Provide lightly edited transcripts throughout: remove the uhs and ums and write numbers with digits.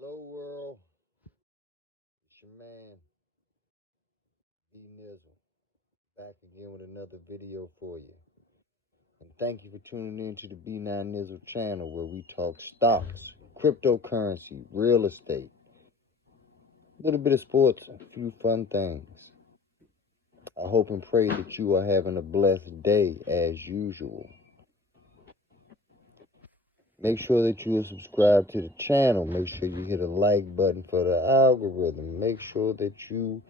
Hello world, it's your man, B Nizzle, back again with another video for you. And thank you for tuning in to the B9 Nizzle channel where we talk stocks, cryptocurrency, real estate, a little bit of sports, and a few fun things. I hope and pray that you are having a blessed day as usual. Make sure that you are subscribed to the channel. Make sure you hit a like button for the algorithm. Make sure that you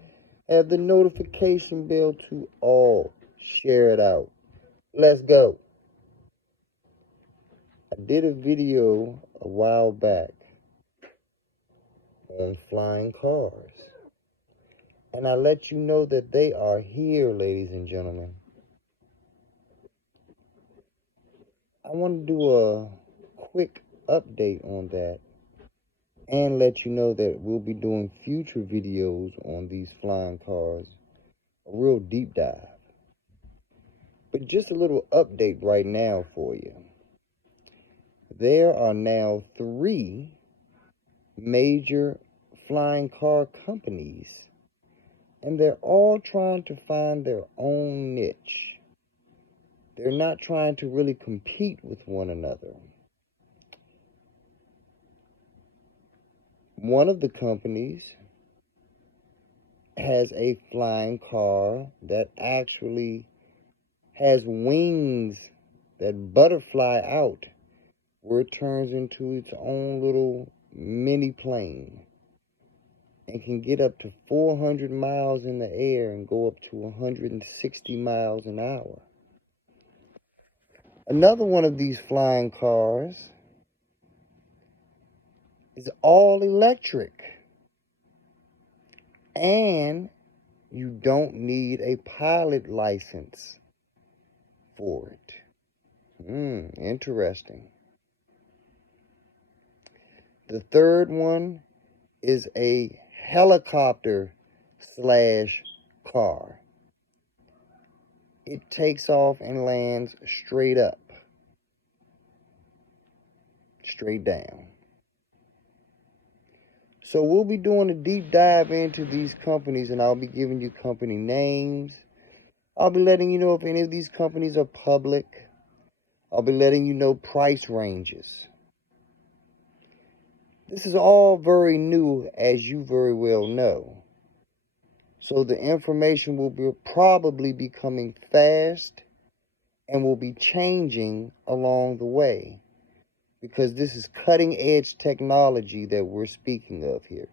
have the notification bell to all. Share it out. Let's go. I did a video a while back on flying cars. And I let you know that they are here, ladies and gentlemen. I want to do a quick update on that and let you know that we'll be doing future videos on these flying cars, a real deep dive. But just a little update right now for you. There are now 3 major flying car companies, and they're all trying to find their own niche. They're not trying to really compete with one another. One of the companies has a flying car that actually has wings that butterfly out, where it turns into its own little mini plane and can get up to 400 miles in the air and go up to 160 miles an hour. Another one of these flying cars is all electric, and you don't need a pilot license for it. Interesting. The third one is a helicopter slash car. It takes off and lands straight up, straight down. So we'll be doing a deep dive into these companies, and I'll be giving you company names. I'll be letting you know if any of these companies are public. I'll be letting you know price ranges. This is all very new, as you very well know. So the information will probably be coming fast and will be changing along the way, because this is cutting edge technology that we're speaking of here.